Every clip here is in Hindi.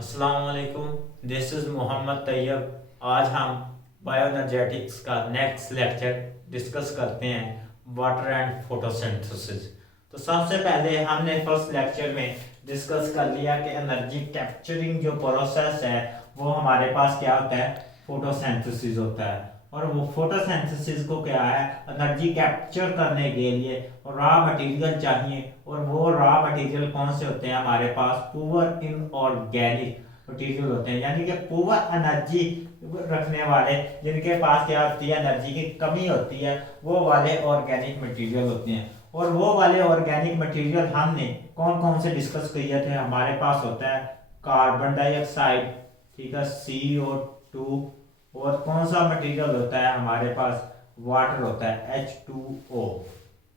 अस्सलाम वालेकुम। This is Mohammad Tayyab. आज हम बायोएनर्जेटिक्स का नेक्स्ट लेक्चर डिस्कस करते हैं, वाटर एंड फोटोसिंथेसिस। तो सबसे पहले हमने फर्स्ट लेक्चर में डिस्कस कर लिया कि एनर्जी कैप्चरिंग जो प्रोसेस है वो हमारे पास क्या होता है, फोटोसिंथेसिस होता है। और वो फोटोसिंथेसिस को क्या है, एनर्जी कैप्चर करने के लिए रॉ मटेरियल चाहिए। और वो रॉ मटेरियल कौन से होते हैं हमारे पास, पुअर इनऑर्गेनिक मटेरियल होते हैं, यानी कि पुअर एनर्जी रखने वाले, जिनके पास क्या होती है, एनर्जी की कमी होती है, वो वाले ऑर्गेनिक मटेरियल होते हैं। और वो वाले ऑर्गेनिक मटेरियल हमने कौन कौन से डिस्कस किए थे। हमारे पास होता है कार्बन डाइऑक्साइड, ठीक है, CO2। और कौन सा मटेरियल होता है हमारे पास, वाटर होता है, H2O।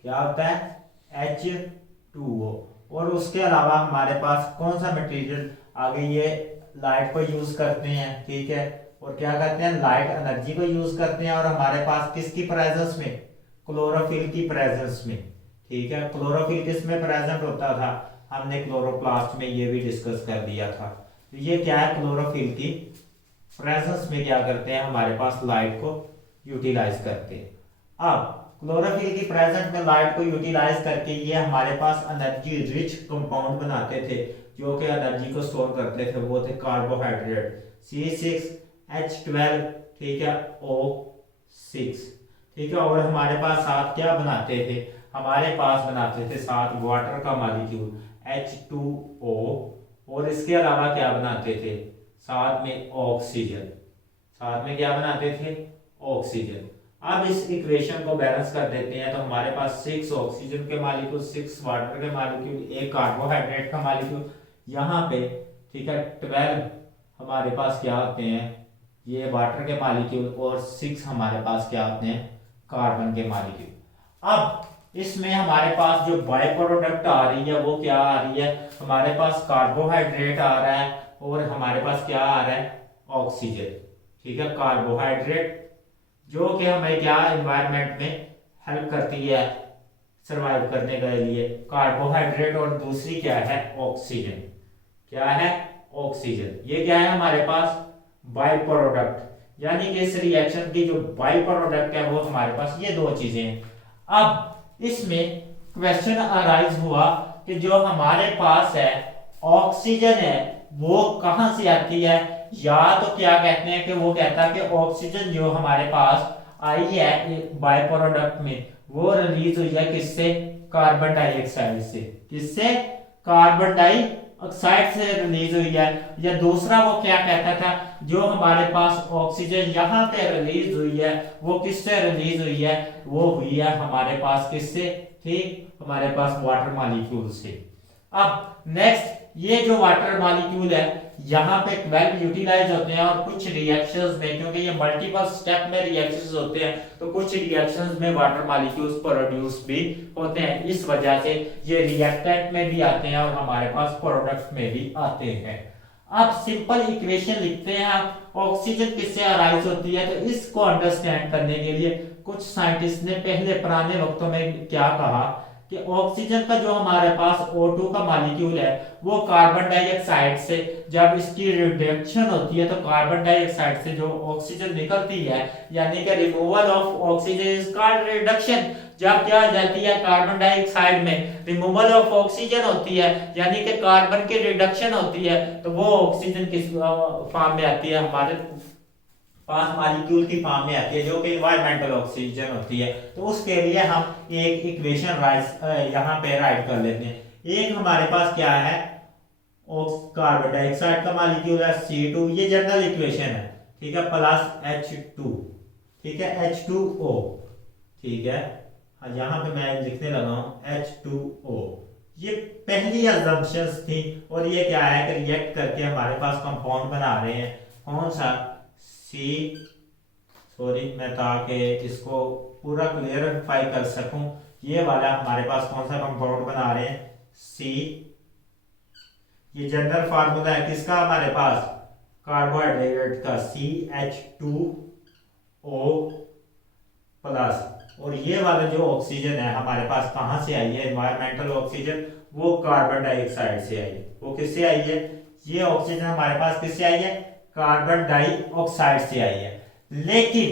क्या होता है, H2O। और उसके अलावा हमारे पास कौन सा मटेरियल आगे, ये लाइट को यूज करते हैं, ठीक है। और क्या करते हैं, लाइट एनर्जी को यूज करते हैं। और हमारे पास किसकी प्रेजेंस में, क्लोरोफिल की प्रेजेंस में, ठीक है। क्लोरोफिल किस में प्रेजेंट होता था, हमने क्लोरोप्लास्ट में ये भी डिस्कस कर दिया था। तो ये क्या है, क्लोरोफिल की प्रेजेंस में क्या करते हैं, हमारे पास लाइट को यूटिलाइज करते हैं। अब क्लोरोफिल की प्रेजेंस में लाइट को यूटिलाइज करके ये हमारे पास एनर्जी रिच कंपाउंड बनाते थे, जो कि एनर्जी को स्टोर करते थे। वो थे कार्बोहाइड्रेट, C6H12, ठीक है, O6, ठीक है। और हमारे पास साथ क्या बनाते थे, हमारे पास बनाते थे साथ वाटर का मॉलिक्यूल H2O। और इसके अलावा क्या बनाते थे, साथ में ऑक्सीजन। साथ में क्या बनाते थे, ऑक्सीजन। अब इस इक्वेशन को बैलेंस कर देते हैं, तो हमारे पास 6 ऑक्सीजन के मॉलिक्यूल, 6 वाटर के मॉलिक्यूल, एक कार्बोहाइड्रेट का मॉलिक्यूल यहाँ पे, ठीक है। 12 हमारे पास क्या होते हैं, ये वाटर के मॉलिक्यूल। और 6 हमारे पास क्या होते हैं, कार्बन के मॉलिक्यूल। अब इसमें हमारे पास जो बाय प्रोडक्ट आ रही है वो क्या आ रही है, हमारे पास कार्बोहाइड्रेट आ रहा है। और हमारे पास क्या आ रहा है, ऑक्सीजन, ठीक है। कार्बोहाइड्रेट जो कि हमें क्या एनवायरनमेंट में हेल्प करती है सरवाइव करने के लिए, कार्बोहाइड्रेट। और दूसरी क्या है, ऑक्सीजन। क्या है, ऑक्सीजन। ये क्या है हमारे पास, बाय प्रोडक्ट, यानी कि इस रिएक्शन की जो बाय प्रोडक्ट है वो हमारे पास ये दो चीजें हैं। अब इसमें क्वेश्चन अराइज हुआ कि जो हमारे पास है ऑक्सीजन है वो कहां से आती है। या तो क्या कहते हैं कि वो कहता है कि ऑक्सीजन जो हमारे पास आई है बाय प्रोडक्ट में, वो रिलीज हुई है किससे, कार्बन डाइऑक्साइड से। किससे, कार्बन डाइऑक्साइड से रिलीज हुई है। या दूसरा वो क्या कहता था, जो हमारे पास ऑक्सीजन यहाँ पे रिलीज हुई है वो किससे रिलीज हुई है, वो हुई है हमारे पास किससे, ठीक, हमारे पास वाटर मॉलिक्यूल से। अब नेक्स्ट, ये जो वाटर मॉलिक्यूल है यहाँ पे 12 यूटिलाइज होते हैं। और कुछ रिएक्शंस में, क्योंकि ये मल्टीपल स्टेप में रिएक्शंस होते हैं, तो कुछ रिएक्शंस में वाटर मॉलिक्यूल्स प्रोड्यूस भी होते हैं। इस वजह से ये रिएक्टेंट में भी आते हैं और हमारे पास प्रोडक्ट में भी आते हैं। अब सिंपल इक्वेशन लिखते हैं आप, ऑक्सीजन किससे अराइज होती है। तो इसको अंडरस्टैंड करने के लिए कुछ साइंटिस्ट ने पहले पुराने वक्तों में क्या कहा कि ऑक्सीजन का जो हमारे पास O2 का मॉलिक्यूल है वो कार्बन डाइऑक्साइड से जब इसकी रिडक्शन होती है, तो कार्बन डाइऑक्साइड से जो ऑक्सीजन निकलती है, यानी कि removal of oxygen is called reduction. जब क्या जाती है कार्बन डाइऑक्साइड में, रिमूवल ऑफ ऑक्सीजन होती है, यानी कि कार्बन की रिडक्शन होती है, तो वो ऑक्सीजन किस फॉर्म में आती है, हमारे पास मॉलिक्यूल की फॉर्म में आती है, जो कि इन्वायरमेंटल ऑक्सीजन होती है। तो उसके लिए हम एक इक्वेशन यहाँ पे राइट कर लेते हैं। एक हमारे पास क्या है, कार्बन डाइऑक्साइड का मॉलिक्यूल है C2, ये जनरल इक्वेशन है, ठीक है, प्लस H2, ठीक है, H2O, ठीक है। यहाँ पे मैं लिखने लगा हूँ H2O। ये पहली अजम्पशंस थी। और ये क्या है कि रिएक्ट करके हमारे पास कंपाउंड बना रहे हैं, कौन सा, मैं ताकि इसको पूरा क्लियरिफाई कर सकूं, ये वाला हमारे पास कौन सा कंपाउंड बना रहे हैं, C। ये जनरल फार्मूला है किसका, हमारे पास कार्बोहाइड्रेट का, CH2O प्लस। और ये वाला जो ऑक्सीजन है हमारे पास कहां से आई है, एनवायरमेंटल ऑक्सीजन, वो कार्बन डाइऑक्साइड से आई है। वो किससे आई है, ये ऑक्सीजन हमारे पास किससे आई है, कार्बन डाइऑक्साइड से आई है। लेकिन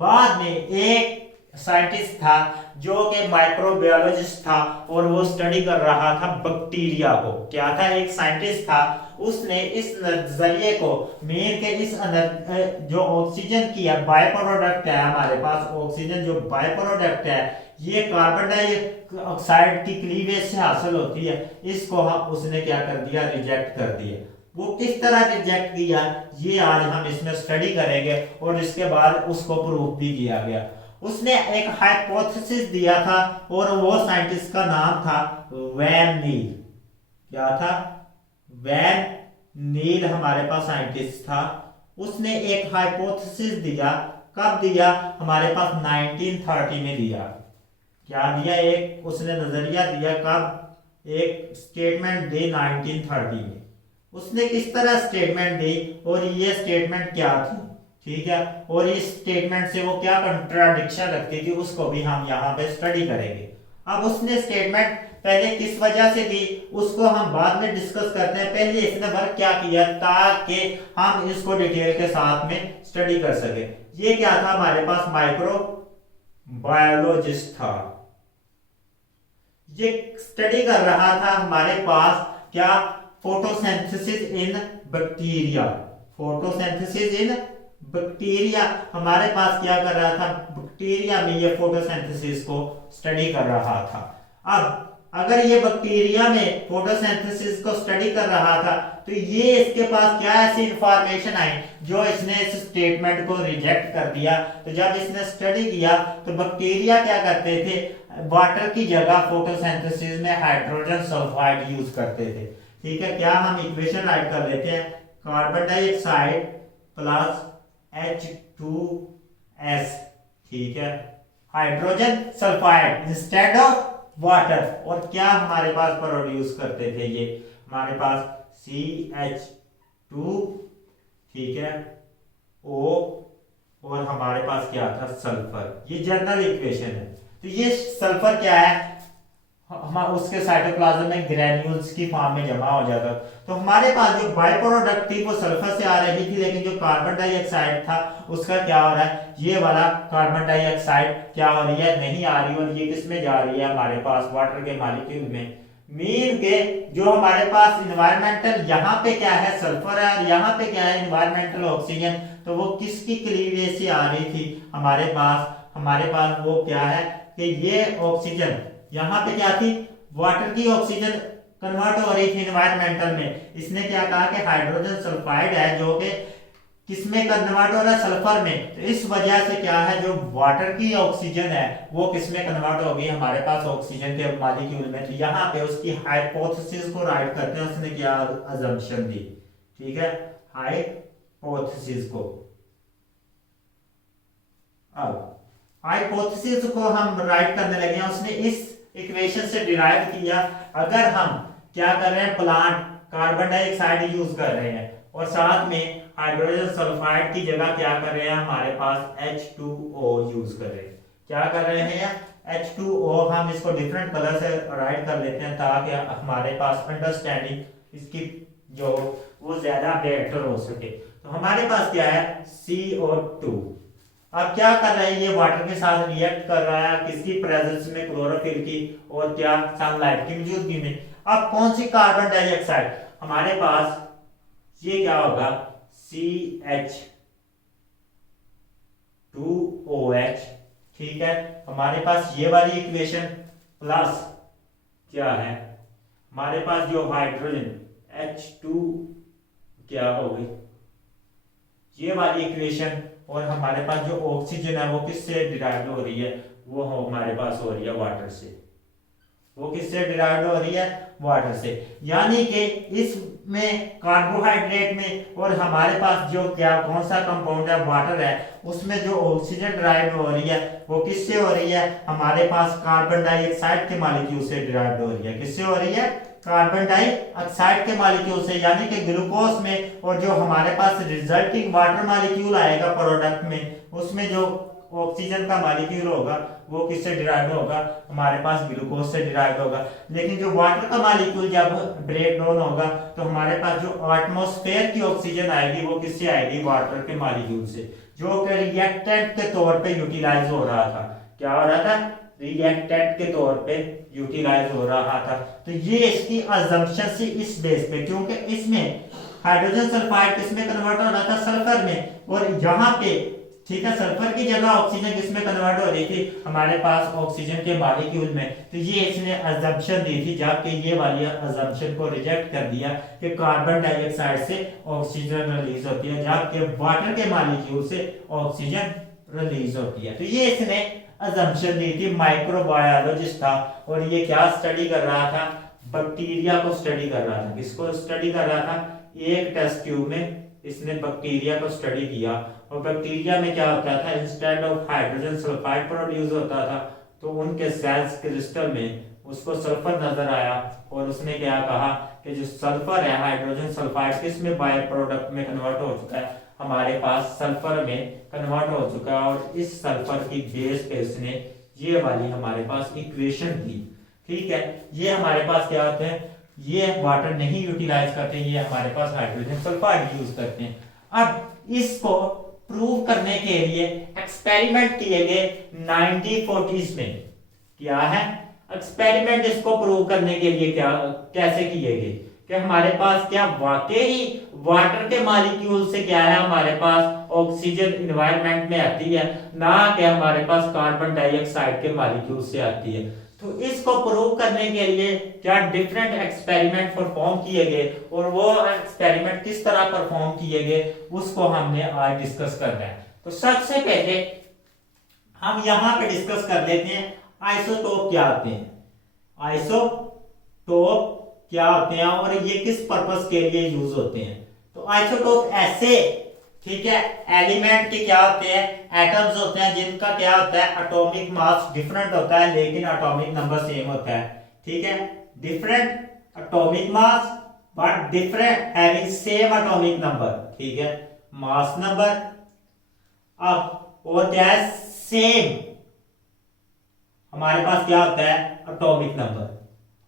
बाद में एक साइंटिस्ट था जो कि माइक्रोबायोलॉजिस्ट था और वो स्टडी कर रहा था बैक्टीरिया को। क्या था, एक साइंटिस्ट था, उसने इस नजरिए को मेन के इस जो ऑक्सीजन की है बाय प्रोडक्ट है, हमारे पास ऑक्सीजन जो बाय प्रोडक्ट है ये कार्बन डाइऑक्साइड की क्लीवेज से हासिल होती है, इसको उसने क्या कर दिया, रिजेक्ट कर दिया। वो किस तरह रिजेक्ट किया ये आज हम इसमें स्टडी करेंगे और इसके बाद उसको प्रूफ भी किया गया। उसने एक हाइपोथेसिस दिया था और वो साइंटिस्ट का नाम था वैन नील। क्या था, वैन नील हमारे पास साइंटिस्ट था। उसने एक हाइपोथेसिस दिया, कब दिया, हमारे पास 1930 में दिया। क्या दिया, एक उसने नजरिया दिया, कब, एक स्टेटमेंट दी 1930 में। उसने किस तरह स्टेटमेंट दी और ये स्टेटमेंट क्या थी, ठीक है, और इस स्टेटमेंट से वो क्या कंट्राडिक्शन रखती थी उसको भी हम यहाँ पे स्टडी करेंगे। अब उसने स्टेटमेंट पहले किस वजह से दी उसको हम बाद में डिस्कस करते हैं। पहले इसने वर्क क्या किया ताकि हम इसको डिटेल के साथ में स्टडी कर सके। ये क्या था, हमारे पास माइक्रो बायोलॉजिस्ट था, ये स्टडी कर रहा था हमारे पास क्या, photosynthesis in bacteria. Photosynthesis in bacteria हमारे पास क्या कर रहा था, बैक्टीरिया में ये फोटोसिंथेसिस को स्टडी कर रहा था। अब अगर ये बैक्टीरिया में फोटोसिंथेसिस को स्टडी कर रहा था तो ये इसके पास क्या ऐसी इंफॉर्मेशन आई जो इसने इस स्टेटमेंट को रिजेक्ट कर दिया। तो जब इसने स्टडी किया तो बैक्टीरिया क्या करते थे, वाटर की जगह फोटोसिंथेसिस में हाइड्रोजन सल्फाइड यूज करते थे। ठीक है, क्या हम इक्वेशन राइट कर लेते हैं, कार्बन डाइऑक्साइड प्लस H2S, ठीक है, hydrogen sulphide instead of water. और क्या हमारे पास प्रोड्यूस करते थे, ये हमारे पास CH2, ठीक है, O, और हमारे पास क्या था, सल्फर। ये जनरल इक्वेशन है। तो ये सल्फर क्या है, हम उसके साइटोप्लाज्म में ग्रेन्यूल्स की फॉर्म में जमा हो जाता। तो हमारे पास जो बाय प्रोडक्ट थी वो सल्फर से आ रही थी, लेकिन जो कार्बन डाइऑक्साइड था उसका क्या हो रहा है, ये वाला कार्बन डाइऑक्साइड क्या हो रही है, नहीं आ रही, और ये किस में जा रही है, हमारे पास वाटर के मॉलिक्यूल में। मीन के जो हमारे पास इन्वायरमेंटल यहाँ पे क्या है, सल्फर है, और यहाँ पे क्या है, इन्वायरमेंटल ऑक्सीजन। तो वो किसकी क्लीवेज से आ रही थी, हमारे पास वो क्या है कि ये ऑक्सीजन यहाँ पे क्या थी, वाटर की ऑक्सीजन कन्वर्ट हो रही थी एनवायरमेंटल में। इसने क्या कहा कि हाइड्रोजन सल्फाइड है जो कि किसमें कन्वर्ट हो रहा है, सल्फर में। तो इस वजह से क्या है, जो वाटर की ऑक्सीजन है वो किसमें कन्वर्ट हो गई, हमारे पास ऑक्सीजन के मॉलिक्यूल में। तो यहाँ पे उसकी हाइपोथेसिस को राइट करते हैं, उसने क्या अजम्पशन दी, ठीक है, हाइपोथेसिस को। अब हाइपोथेसिस को हम राइट करने लगे हैं, उसने इस इक्वेशन से डिराइव किया। अगर हम क्या कर रहे हैं, प्लांट कार्बन डाइऑक्साइड यूज कर रहे हैं और साथ में हाइड्रोजन सल्फाइड की जगह क्या कर रहे हैं, हमारे पास H2O यूज कर रहे हैं। क्या कर रहे हैं, H2O। हम इसको डिफरेंट कलर से राइट कर लेते हैं ताकि हमारे पास अंडरस्टैंडिंग इसकी जो वो ज्यादा बेहतर हो सके। तो हमारे पास क्या है, CO2। अब क्या कर रहा है, ये वाटर के साथ रिएक्ट कर रहा है, किसकी प्रेजेंस में, क्लोरोफिल की, और क्या, सनलाइट की मौजूदगी में। अब कौन सी कार्बन डाइऑक्साइड, हमारे पास ये क्या होगा, CH2OH, ठीक है, हमारे पास ये वाली इक्वेशन प्लस क्या है, हमारे पास जो हाइड्रोजन H2 क्या होगी, ये वाली इक्वेशन, और हमारे पास जो ऑक्सीजन है वो किससे डिराइव्ड हो रही है, वो हमारे पास हो रही है वाटर से। वो किससे डिराइव्ड हो रही है, वाटर से। यानी कि इसमें कार्बोहाइड्रेट में और हमारे पास जो क्या कौन सा कंपाउंड है, वाटर है, उसमें जो ऑक्सीजन डिराइव्ड हो रही है वो किससे हो रही है, हमारे पास कार्बन डाइऑक्साइड के मॉलिक्यूल से डिराइव्ड हो रही है। किससे हो रही है, कार्बन डाइऑक्साइड के मॉलिक्यूल से। यानी कि ग्लूकोज में, और जो हमारे पास रिजल्टिंग वाटर मॉलिक्यूल आएगा प्रोडक्ट में, उसमें जो ऑक्सीजन का मॉलिक्यूल होगा वो किससे डिराइव होगा, हमारे पास ग्लूकोज से डिराइव होगा। लेकिन जो वाटर का मॉलिक्यूल जब ब्रेक डाउन होगा तो हमारे पास जो एटमॉस्फेयर की ऑक्सीजन आएगी वो किससे आएगी, वाटर के मॉलिक्यूल से, जो कि रिएक्टेंट के तौर पे यूटिलाइज हो रहा था। क्या हो रहा था, रिएक्टेंट के तौर पे यूटिलाइज हो रहा था। तो ये इसकी अजम्पशन से इस बेस पे, क्योंकि इसमें हाइड्रोजन सल्फाइड किसमें कन्वर्ट हो रहा था, सल्फर में, और यहाँ पे ठीक है सल्फर की जगह ऑक्सीजन किसमें कन्वर्ट हो रही थी, हमारे पास ऑक्सीजन के मॉलिक्यूल में। तो ये इसने अजम्पशन दी थी, जबकि ये वाली अजम्पशन को रिजेक्ट कर दिया कि कार्बन डाइऑक्साइड से ऑक्सीजन रिलीज होती है, जबकि वाटर के मॉलिक्यूल से ऑक्सीजन रिलीज होती है। तो ये इसने अजम्पशन दी थी। माइक्रोबायोलॉजिस्ट था और ये क्या स्टडी कर रहा था, बैक्टीरिया को स्टडी कर रहा था। किसको स्टडी कर रहा था, एक टेस्ट ट्यूब में इसने बैक्टीरिया को स्टडी किया, और बैक्टीरिया में क्या होता था, instead of hydrogen sulphide produce होता था, तो उनके सेल्स क्रिस्टल में उसको सल्फर नजर आया, और उसने क्या कहा कि जो सल्फर है, हाइड्रोजन सल्फाइड किस में बाय प्रोडक्ट में कन्वर्ट हो चुका है, हमारे पास सल्फर में कन्वर्ट हो चुका है। और इस सल्फर की बेस पे उसने ये वाली हमारे पास इक्वेशन दी। ठीक है, ये हमारे पास क्या होते हैं, ये वाटर नहीं यूटिलाइज करते, ये हमारे पास हाइड्रोजन सल्फाइड यूज करते हैं। अब इसको प्रूव करने के लिए एक्सपेरिमेंट किए गए 1940s में। क्या है एक्सपेरिमेंट, इसको प्रूव करने के लिए क्या कैसे किए गए कि हमारे पास क्या वाकई वाटर के मॉलिक्यूल से क्या है, हमारे पास ऑक्सीजन एनवायरनमेंट में आती है, ना कि हमारे पास कार्बन डाइऑक्साइड के मॉलिक्यूल से आती है। तो इसको प्रूव करने के लिए क्या डिफरेंट एक्सपेरिमेंट परफॉर्म किए गए, और वो एक्सपेरिमेंट किस तरह परफॉर्म किए गए उसको हमने आज डिस्कस करना है। तो सबसे पहले हम यहां पे डिस्कस कर लेते हैं आइसोटोप क्या होते हैं, आइसोटोप क्या होते हैं और ये किस पर्पस के लिए यूज होते हैं। तो आइसोटोप ऐसे ठीक है एलिमेंट के क्या होते हैं, एटम्स होते हैं जिनका क्या होता है, एटॉमिक मास डिफरेंट होता है लेकिन एटॉमिक नंबर सेम होता है। ठीक है, different atomic mass but different having same atomic number. ठीक है, मास नंबर अब और क्या है, सेम हमारे पास क्या होता है, एटॉमिक नंबर।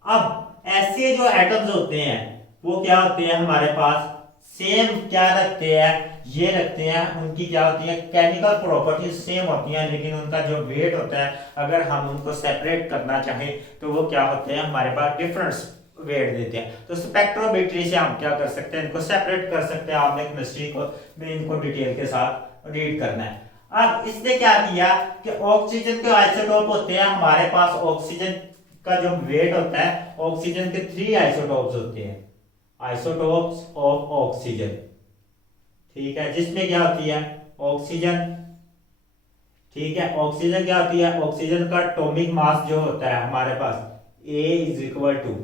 अब ऐसे जो एटम्स होते हैं वो क्या होते हैं, हमारे पास सेम क्या रखते हैं, ये रखते हैं, उनकी क्या होती है, केमिकल प्रॉपर्टीज सेम होती हैं, लेकिन उनका जो वेट होता है अगर हम उनको सेपरेट करना चाहें तो वो क्या होते हैं, हमारे पास डिफरेंट वेट देते हैं। तो स्पेक्ट्रोमेट्री से हम क्या कर सकते हैं, इनको सेपरेट कर सकते हैं। आपने केमिस्ट्री को में इनको डिटेल के साथ रीड करना है। अब इसने क्या किया कि ऑक्सीजन के आइसोटोप होते हैं, हमारे पास ऑक्सीजन का जो वेट होता है, ऑक्सीजन के 3 आइसोटोप्स होते हैं, आइसोटोप्स ऑफ ऑक्सीजन। ठीक है, जिसमें क्या होती है ऑक्सीजन। ठीक है, ऑक्सीजन क्या होती है, ऑक्सीजन का एटॉमिक मास जो होता है हमारे पास A इज इक्वल टू,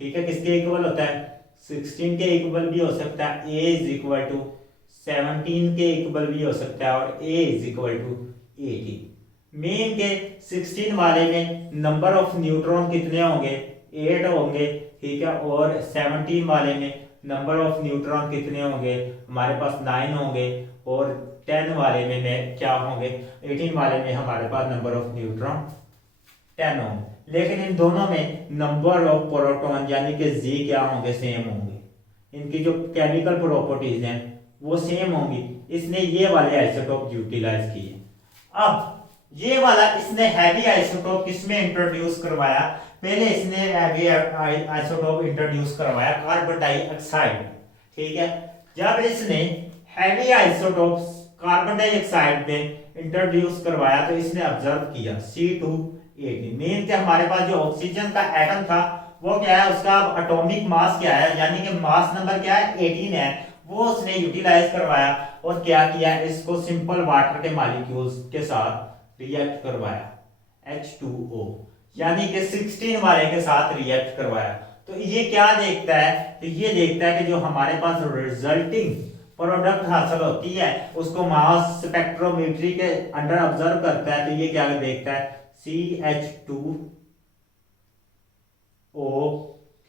ठीक है, किसके इक्वल होता है, 16 के इक्वल भी हो सकता है, A इज इक्वल टू 17 के इक्वल भी हो सकता है, और A इज इक्वल टू 18। मेन के 16 वाले में नंबर ऑफ न्यूट्रॉन कितने होंगे, 8 होंगे। ठीक है, और 17 वाले में नंबर ऑफ न्यूट्रॉन कितने होंगे, हमारे पास 9 होंगे, और 10 वाले में क्या होंगे, 18 वाले में हमारे पास नंबर ऑफ न्यूट्रॉन 10 होंगे। लेकिन इन दोनों में नंबर ऑफ प्रोटॉन यानी कि Z क्या होंगे, सेम होंगे, इनकी जो केमिकल प्रॉपर्टीज हैं वो सेम होंगी। इसने ये वाले आइसोटोप यूटिलाइज किए। अब ये वाला इसने हैवी आइसोटोप किसमें इंट्रोड्यूस करवाया, पहले इसने हैवी आइसोटोप इंट्रोड्यूस करवाया कार्बन डाइऑक्साइड। ठीक है, जब इसने हैवी आइसोटोप कार्बन डाइऑक्साइड में इंट्रोड्यूस करवाया तो इसने ऑब्जर्व किया C2H18। मेन के हमारे पास जो ऑक्सीजन का एटम था वो क्या है, उसका एटॉमिक मास क्या है, यानी कि मास नंबर क्या है, 18 है, वो उसने यूटिलाइज करवाया और क्या किया, इसको सिंपल वाटर के मॉलिक्यूल्स के साथ रिएक्ट करवाया, H2O, यानी कि 16 वाले के साथ रिएक्ट करवाया। तो ये क्या देखता है, तो ये देखता है कि जो हमारे पास रिजल्टिंग प्रोडक्ट हासिल होती है उसको मास स्पेक्ट्रोमेट्री के अंडर ऑब्जर्व करता है। तो ये क्या देखता है, CH2O,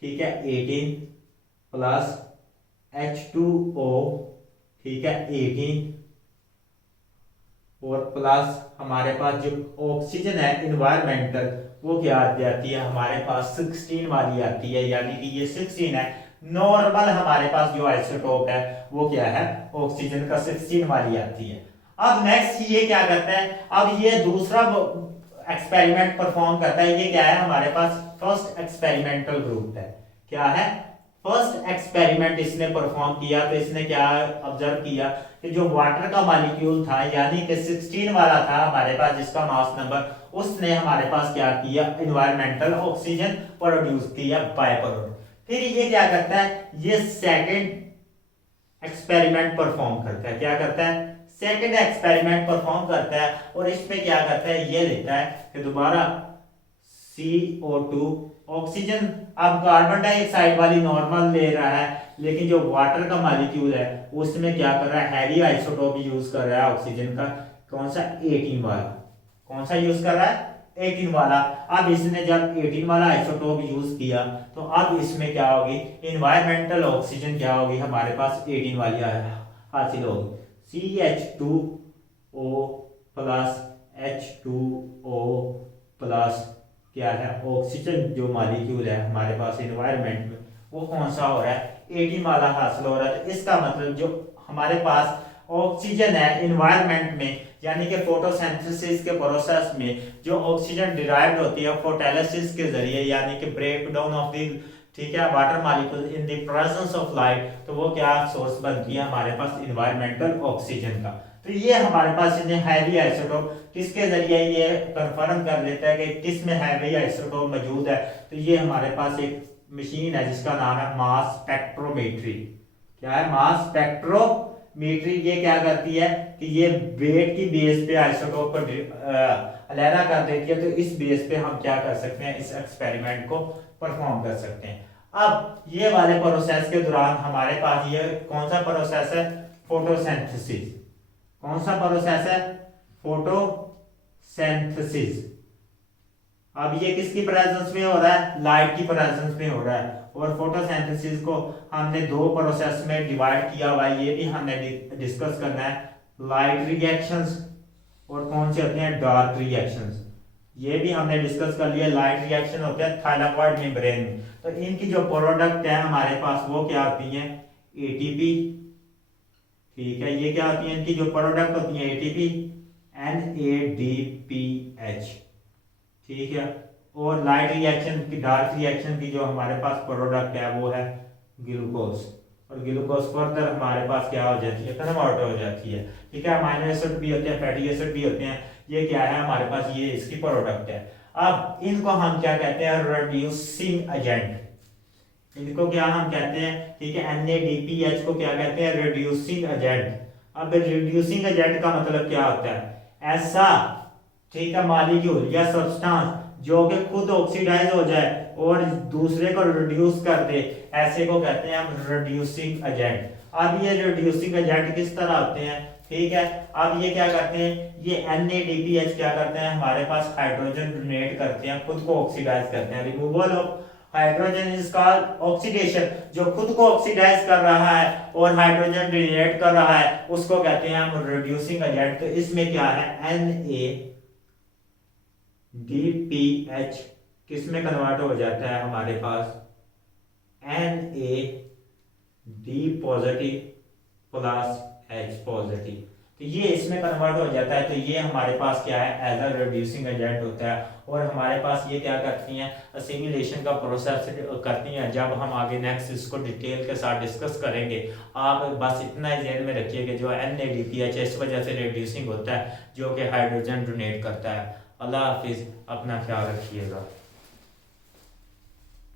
ठीक है, 18 प्लस H2O, ठीक है, 18 और प्लस हमारे पास जो ऑक्सीजन है इन्वायरमेंटल, वो क्या आ जाती है हमारे पास 16 वाली आती है, यानी कि ये 16 है। नॉर्मल हमारे पास जो आइसोटोप है वो क्या है, ऑक्सीजन का 16 वाली आती है। अब नेक्स्ट ये क्या करता है, अब ये दूसरा एक्सपेरिमेंट परफॉर्म करता है। ये क्या है हमारे पास, फर्स्ट एक्सपेरिमेंटल ग्रुप है। क्या है, फर्स्ट एक्सपेरिमेंट इसने परफॉर्म किया। तो इसने क्या ऑब्जर्व किया कि जो वाटर का मॉलिक्यूल था, यानी कि 16 वाला था हमारे पास जिसका मास नंबर, उसने हमारे पास क्या किया, एनवायरमेंटल ऑक्सीजन प्रोड्यूस किया बाय प्रोडक्ट। फिर ये क्या करता है, ये सेकंड एक्सपेरिमेंट परफॉर्म करता है। क्या करता है, सेकंड एक्सपेरिमेंट परफॉर्म करता है और इसमें क्या करता है, ये लेता है कि दोबारा CO2 ऑक्सीजन, अब कार्बन डाइऑक्साइड वाली नॉर्मल ले रहा है, लेकिन जो वाटर का मॉलिक्यूल है उसमें क्या कर रहा है, हैवी आइसोटोप यूज कर रहा है ऑक्सीजन का। कौन सा, 18 वाला। कौन सा यूज कर रहा है, 18 वाला। अब इसने जब 18 वाला आइसोटोप यूज किया तो अब इसमें क्या होगी, इन्वायरमेंटल ऑक्सीजन क्या होगी हमारे पास 18 वाली हासिल होगी। CH2O प्लस H2O प्लस क्या है, ऑक्सीजन जो मॉलिक्यूल है हमारे पास इन्वायरमेंट में, वो कौन सा हो रहा है, 18 वाला हासिल हो रहा है। तो इसका मतलब जो हमारे पास ऑक्सीजन है इन्वायरमेंट में, यानी कि फोटोसिंथेसिस के प्रोसेस में जो ऑक्सीजन डिराइव्ड होती है फोटोलिसिस के जरिए, यानी कि ब्रेक डाउन ऑफ द, ठीक है, water molecule in the presence of light, तो वो क्या सोर्स बनती है हमारे पास इन्वायरमेंटल ऑक्सीजन का। तो ये हमारे पास इन्हें हैवी आइसोटोप किसके जरिए ये कंफर्म कर लेता है कि किस में हैवी आइसोटोप मौजूद है। तो ये हमारे पास एक मशीन है जिसका नाम है मास स्पेक्ट्रोमेट्री। क्या है, मास स्पेक्ट्रोमेट्री। ये क्या करती है कि ये वेट की बेस पे आइसोटोप को अलहदा कर देती है। तो इस बेस पे हम क्या कर सकते हैं, इस एक्सपेरिमेंट को परफॉर्म कर सकते हैं। अब ये वाले प्रोसेस के दौरान हमारे पास ये कौन सा प्रोसेस है, फोटोसिंथेसिस। कौन सा प्रोसेस है, फोटोसिंथेसिस। अब ये किसकी प्रेजेंस में हो रहा है, लाइट की प्रेजेंस में हो रहा है। और फोटोसिंथेसिस को हमने दो प्रोसेस में डिवाइड किया हुआ है, ये भी हमने डिस्कस करना है। लाइट रिएक्शंस और कौन से होते हैं, डार्क रिएक्शंस। ये भी हमने डिस्कस कर लिया। लाइट रिएक्शन होते हैं थाइलाकॉइड मेम्ब्रेन में, तो इनकी जो प्रोडक्ट है हमारे पास वो क्या होती है, ATP। ठीक है, ये क्या होती है, इनकी जो प्रोडक्ट होती है ATP, NADPH। ठीक है, और लाइट रिएक्शन की, डार्क रिएक्शन की जो हमारे पास प्रोडक्ट है वो है ग्लूकोज। और ग्लूकोज फर्दर हमारे पास क्या हो जाती है, कन्वर्ट हो जाती है। ठीक है, अमीनो एसिड भी होते हैं, फैटी एसिड भी होते हैं। ये क्या है हमारे पास, ये इसकी प्रोडक्ट है। अब इनको हम क्या कहते हैं, रिड्यूसिंग एजेंट। इनको क्या हम कहते हैं, ठीक है, NADPH को क्या कहते हैं, रिड्यूसिंग एजेंट। अब रिड्यूसिंग एजेंट का मतलब क्या होता है, ऐसा, ठीक है, मॉलिक्यूल या सब्सटेंस जो कि खुद ऑक्सीडाइज हो जाए और दूसरे को रिड्यूस कर दे, ऐसे को कहते हैं हम रिड्यूसिंग एजेंट। अब ये रिड्यूसिंग एजेंट किस तरह होते हैं, ठीक है। अब ये क्या करते हैं, ये NADPH क्या करते हैं, हमारे पास हाइड्रोजन डोनेट करते हैं, खुद को ऑक्सीडाइज करते हैं। Removal of hydrogen is called oxidation. जो खुद को ऑक्सीडाइज कर रहा है और हाइड्रोजन डोनेट कर रहा है उसको कहते हैं हम रिड्यूसिंग एजेंट। तो इसमें क्या है, NADPH किस में कन्वर्ट हो जाता है हमारे पास, NAD positive plus H positive. तो ये इसमें कन्वर्ट हो जाता है। तो ये हमारे पास क्या है, एज अ रिड्यूसिंग एजेंट होता है। और हमारे पास ये क्या करती हैं, असिमिलेशन का प्रोसेस करती हैं। जब हम आगे नेक्स्ट इसको डिटेल के साथ डिस्कस करेंगे, आप बस इतना ही ध्यान में रखिए कि जो NADPH इस वजह से रिड्यूसिंग होता है, जो कि हाइड्रोजन डोनेट करता है। अल्लाह हाफिज़, अपना ख्याल रखिएगा।